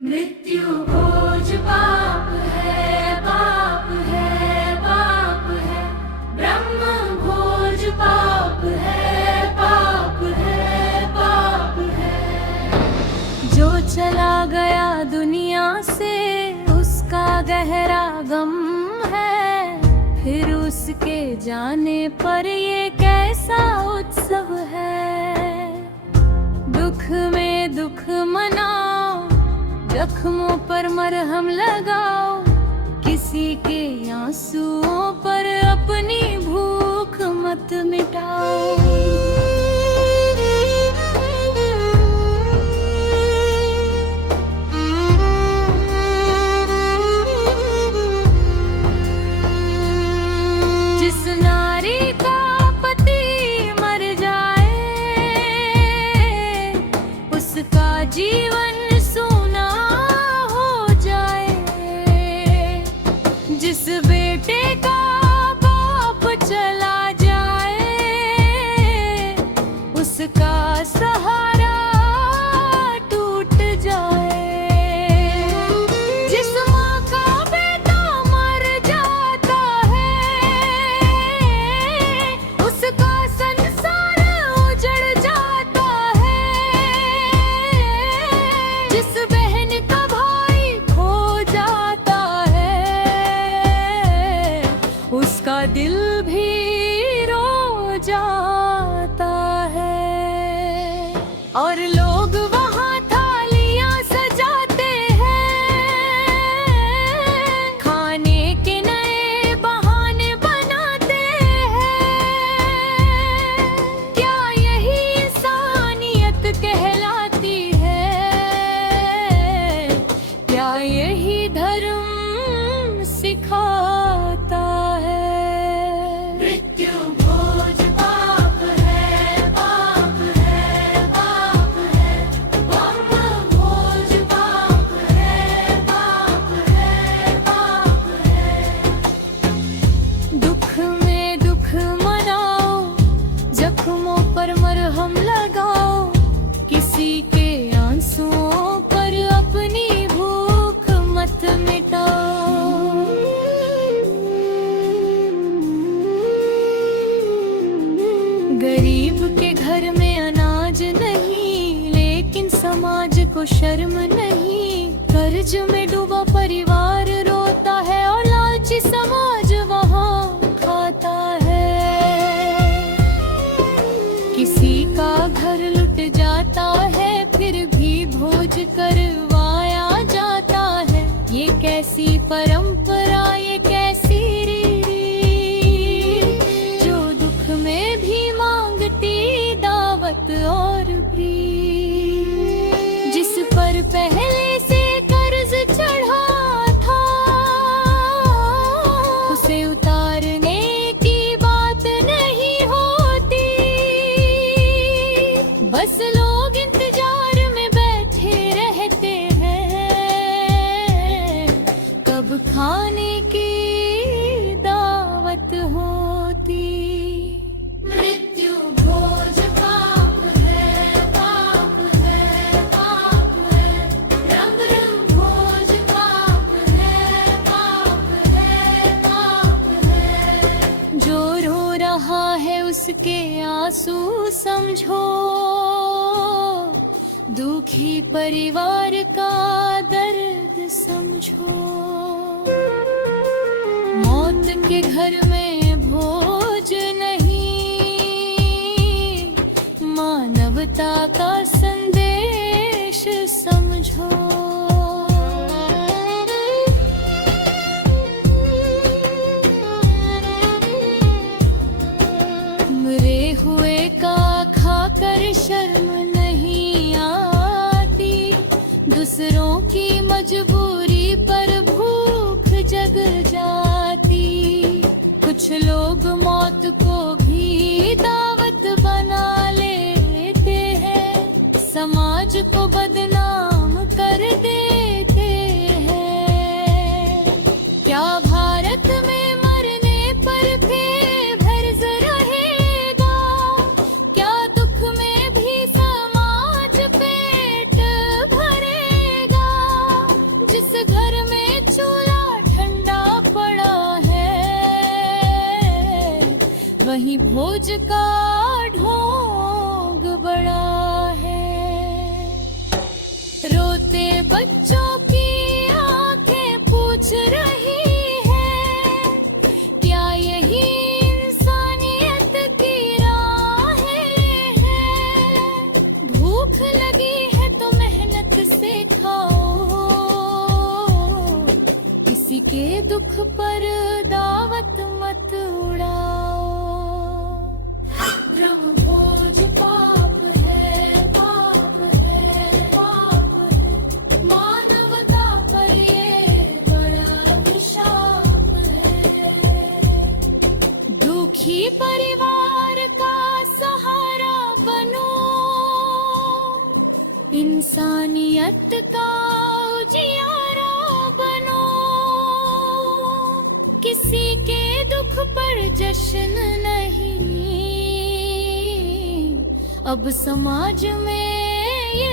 मृत्यु बोझ पाप है, पाप है, पाप है। ब्रह्म भोज पाप है, पाप है, पाप है। जो चला गया दुनिया से उसका गहरा गम है, फिर उसके जाने पर ये कैसा उत्सव है। दुख में दुख मनाओ, जख्मों पर मरहम लगाओ, किसी के आंसुओं पर अपनी भूख मत मिटाओ। जिस नारी का पति मर जाए, उसका जीवन जिस बेटे का बाप चला जाए, उसका सहारा टूट जाए। जिस माँ का बेटा मर जाता है, उसका संसार उजड़ जाता है। जिस बहन का भाई खो जाता है, उसका दिल भी रो जाता है। और लोग वहाँ थालियां सजाते हैं, खाने के नए बहाने बनाते हैं। क्या यही इंसानियत कहलाती है? क्या यही धर्म सिखाता है? मरहम लगाओ, किसी के आंसुओं पर अपनी भूख मत मिटाओ। गरीब के घर में अनाज नहीं, लेकिन समाज को शर्म नहीं। कर्ज में डूबा परिवार रोता है और लालची समाज वहाँ खाता है। किसी का घर लुट जाता है, फिर भी भोज करवाया जाता है। ये कैसी परंपरा, ये कैसी रीत, जो दुख में भी मांगती दावत और प्रीत। जिस पर पहले से कर्ज चढ़ा था, उसे उतारने की बात नहीं होती। बस लोग इंतजार में बैठे रहते हैं, कब खाने की दावत होती। मृत्यु भोज पाप है, पाप है, पाप है। ब्रह्म भोज पाप है, पाप है, पाप है। जो रो रहा है उसके आंसू समझो, दुखी परिवार का दर्द समझो। मौत के घर में भोज नहीं, मानवता का संदेश समझो। मरे हुए का खाकर शर्म नहीं आती, दूसरों की मजबूरी पर भूख जग जाती। कुछ लोग मौत को भी दावत बना लेते हैं, समाज को बदनाम कर देते हैं। क्या भारत में मरने पर बेघर्ज रहेगा? क्या दुख में भी समाज पेट भरेगा? वही भोज का ढोंग बड़ा है। रोते बच्चों की आंखें पूछ रही है, क्या यही इंसानियत की राहें हैं? भूख लगी है तो मेहनत से खाओ, किसी के दुख पर दावत मत उड़ाओ। ब्रह्म भोज पाप है, पाप है, पाप है, मानवता पर ये बड़ा अभिशाप है। दुखी परिवार का सहारा बनो, इंसानियत का उजियारा बनो, किसी के दुख पर जश्न नहीं, अब समाज में ये